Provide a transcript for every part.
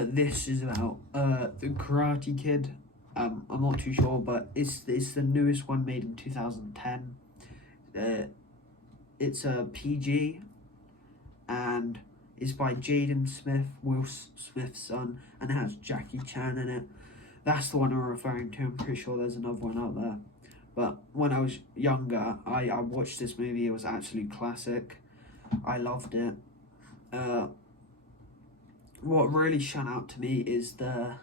This is about the Karate Kid. I'm not too sure, but it's the newest one made in 2010. It's a PG, and it's by Jaden Smith, Will Smith's son, and it has Jackie Chan in it. That's the one I'm referring to. I'm pretty sure there's another one out there. But when I was younger, I watched this movie. It was absolute classic. I loved it. What really shone out to me is the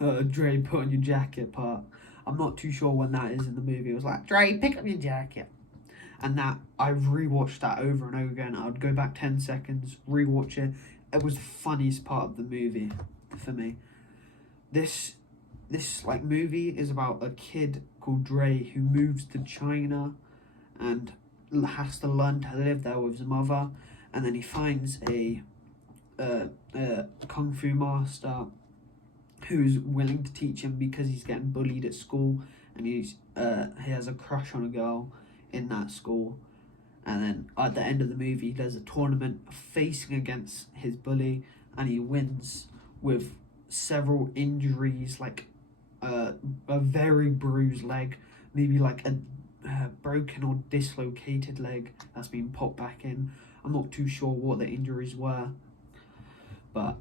Dre, put on your jacket part. I'm not too sure when that is in the movie. It was like, Dre, pick up your jacket. And that, I rewatched that over and over again. I'd go back 10 seconds, rewatch it. It was the funniest part of the movie for me. This movie is about a kid called Dre who moves to China and has to learn to live there with his mother. And then he finds a kung fu master who's willing to teach him because he's getting bullied at school, and he has a crush on a girl in that school. And then at the end of the movie, there's a tournament facing against his bully, and he wins with several injuries, like a very bruised leg, maybe like a broken or dislocated leg that's been popped back in. I'm not too sure what the injuries were, but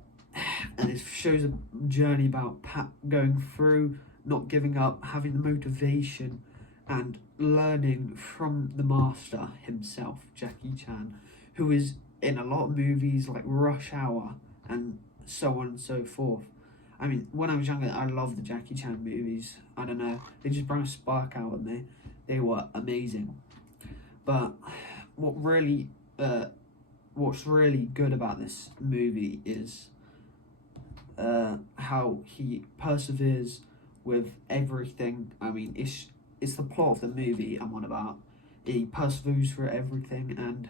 and it shows a journey about Pat going through, not giving up, having the motivation, and learning from the master himself, Jackie Chan, who is in a lot of movies like Rush Hour and so on and so forth. I mean, when I was younger, I loved the Jackie Chan movies. I don't know, they just brought a spark out of me. They were amazing. But what's really good about this movie is how he perseveres with everything. I mean, it's the plot of the movie I'm on about. He perseveres through everything, and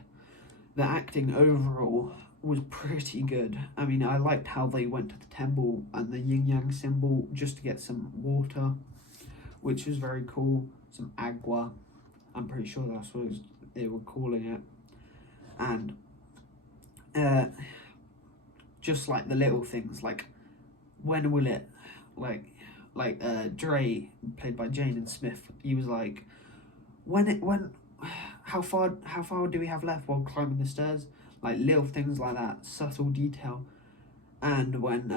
the acting overall was pretty good. I mean, I liked how they went to the temple and the yin yang symbol just to get some water, which was very cool. Some agua, I'm pretty sure that's what they were calling it. And just like the little things, like when will it, like Dre, played by Jaden Smith, he was like, how far do we have left while climbing the stairs? Like little things like that, subtle detail. And when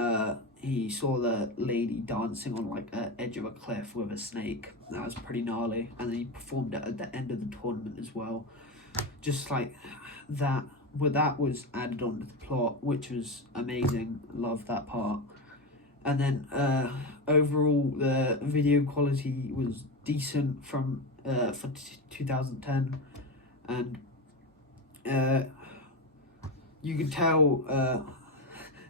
he saw the lady dancing on like the edge of a cliff with a snake, that was pretty gnarly. And then he performed it at the end of the tournament as well. Just like that, but that was added on to the plot, which was amazing. Loved that part. And then overall, the video quality was decent for 2010, and you could tell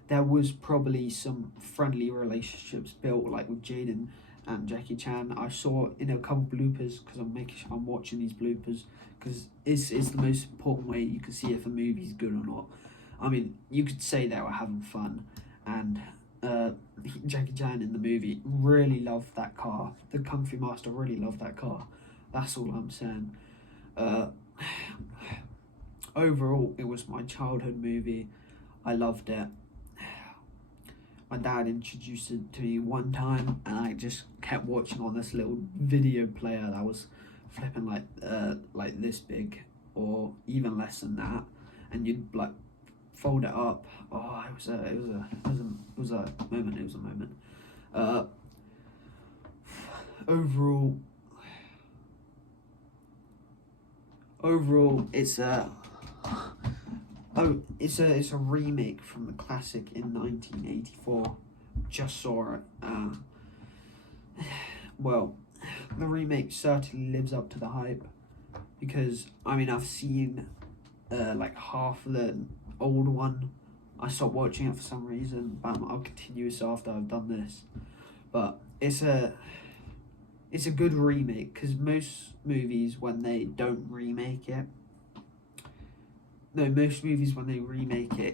there was probably some friendly relationships built, like with Jaden and Jackie Chan. I saw in a couple bloopers, because I'm watching these bloopers, because it's the most important way you can see if a movie's good or not. I mean, you could say they were having fun, and Jackie Chan in the movie really loved that car. The Kung Fu Master really loved that car. That's all I'm saying. Overall, it was my childhood movie. I loved it. My dad introduced it to me one time, and I just kept watching on this little video player that was flipping like this big, or even less than that, and you'd like fold it up. Oh, it was a moment. Overall, it's a remake from the classic in 1984. Just saw it. Well, the remake certainly lives up to the hype, because I mean, I've seen like half of the old one. I stopped watching it for some reason, but I'll continue this after I've done this. But it's a good remake, because most movies when they remake it,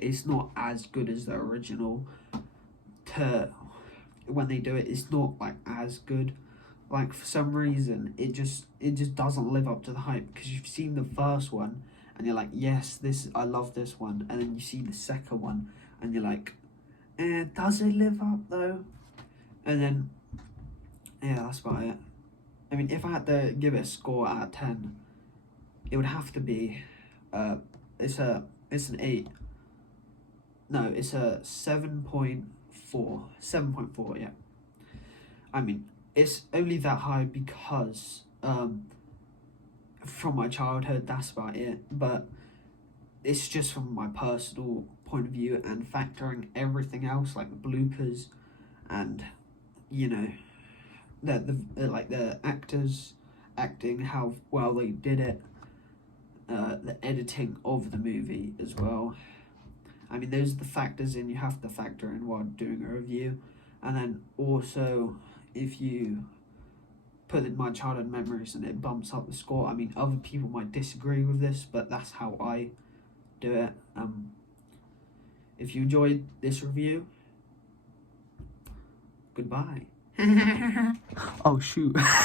it's not as good as the original. When they do it, it's not like as good. Like for some reason, it just doesn't live up to the hype, because you've seen the first one and you're like, yes, I love this one, and then you see the second one and you're like, does it live up though? And then, yeah, that's about it. I mean, if I had to give it a score out of 10, it would have to be, it's an 8. No, it's a 7.4. 7.4, yeah. I mean, it's only that high because, from my childhood, that's about it. But it's just from my personal point of view and factoring everything else, like the bloopers and, you know, the actors acting, how well they did it, the editing of the movie as well. I mean, those are the factors in you have to factor in while doing a review. And then also, if you put in my childhood memories and it bumps up the score, I mean, other people might disagree with this, but that's how I do it. If you enjoyed this review, goodbye. Oh, shoot.